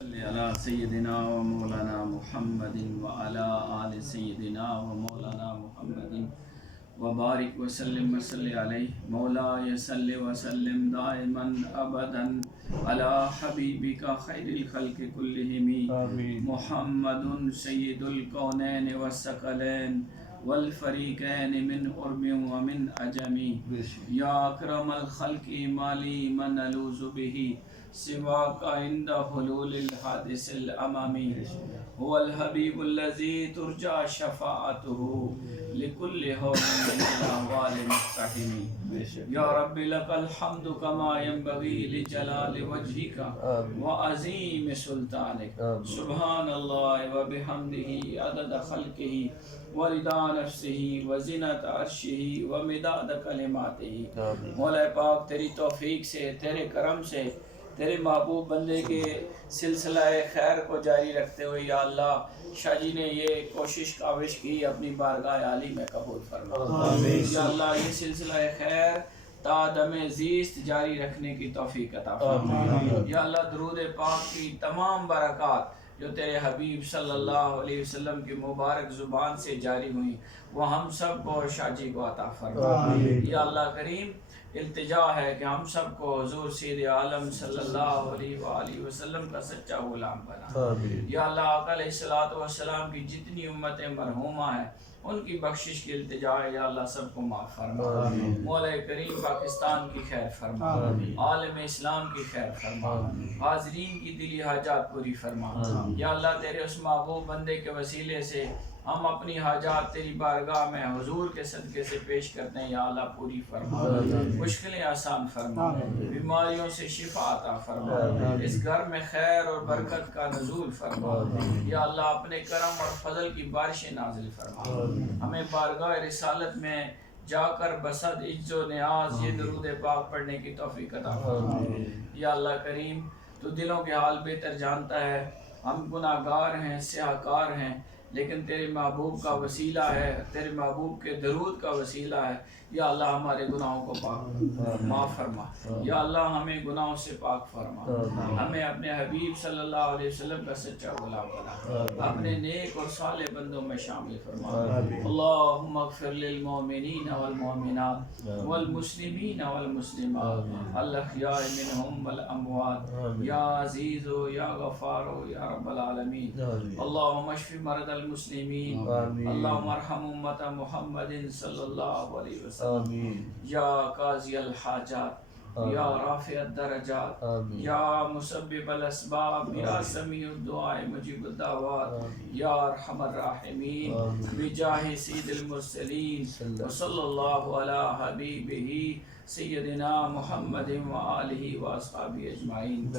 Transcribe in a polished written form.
على سيدنا ومولانا محمد وعلى آل سيدنا ومولانا محمد وبارك وسلم عليه مولاي صل وسلم دائما أبدا على حبيبك خير الخلق كلهم محمد سيد الكونين والثقلين والفريقين من قرب ومن عجم يا أكرم الخلق مالي من ألوذ به سواك عند حلول الحادث الأمامي هو الحبيب الذي ترجى شفاعته لكل هول من الأهوال مقتحم يا رب لك الحمد كما ينبغي لجلال وجهك وعظيم سلطانك سبحان الله وبحمده عدد خلقه ورضا نفسه وزنت عرشه ومداد کلماته مولا پاک تیری توفیق سے، تیرے کرم سے، تیرے محبوب بندے کے سلسلہ خیر کو جاری رکھتے ہوئے یا اللہ شاہ جی نے یہ کوشش کاوش کی اپنی بارگاہ عالی میں قبول فرما یا اللہ یہ سلسلہ خیر تا دم زیست جاری رکھنے کی توفیق عطا فرما یا اللہ درود پاک کی تمام برکات جو تیرے حبیب صلی اللہ علیہ وسلم کی مبارک زبان سے جاری ہوئی وہ ہم سب کو شاہ جی کو عطا فرما یا اللہ کریم التجا ہے کہ ہم سب کو حضور سید عالم صلی اللہ علیہ وآلہ وسلم کا سچا غلام بنا یا اللہ آقا علیہ السلام کی جتنی امت مرحومہ ہیں ان کی بخشش کی التجا ہے یا اللہ سب کو معاف فرما مولا کریم پاکستان کی خیر فرما عالم اسلام کی خیر فرما حاضرین کی دلی حاجات پوری فرما یا اللہ تیرے اس محبوب بندے کے وسیلے سے ہم اپنی حاجات تیری بارگاہ میں حضور کے صدقے سے پیش کرتے ہیں یا اللہ پوری فرما مشکلیں آسان فرما بیماریوں سے شفا عطا فرما اس گھر میں خیر اور برکت کا نزول فرما یا اللہ اپنے کرم اور فضل کی بارشیں نازل فرما ہمیں بارگاہ رسالت میں جا کر بصد عجز و نیاز یہ درود پاک پڑھنے کی توفیق عطا فرما یا اللہ کریم تو دلوں کے حال بہتر جانتا ہے ہم گناہ گار ہیں سیاہکار ہیں لیکن تیرے محبوب کا وسیلہ ہے تیرے محبوب کے درود کا وسیلہ ہے یا اللہ ہمارے گناہوں کو پاک معاف فرما یا اللہ ہمیں گناہوں سے پاک فرما ہمیں اپنے حبیب صلی اللہ علیہ وسلم کا سچا غلام بنا اپنے نیک اور صالح بندوں میں شامل فرما اللہم اغفر للمؤمنین والمؤمنات والمسلمین والمسلمات الاحیاء منہم والاموات یا عزیز یا غفار یا رب العالمین اللہم اشف مرض المسلمین اللہم ارحم امت محمد صلی اللہ علیہ وسلم یا قاضی الحاجات یا رافع الدرجات یا مسبب الاسباب یا سمیع الدعاء مجیب الدعوات یا ارحم الراحمین بجاہ سید المرسلین وصلی اللہ علی حبیبہ سیدنا محمد وآلہ واصحابہ اجمعین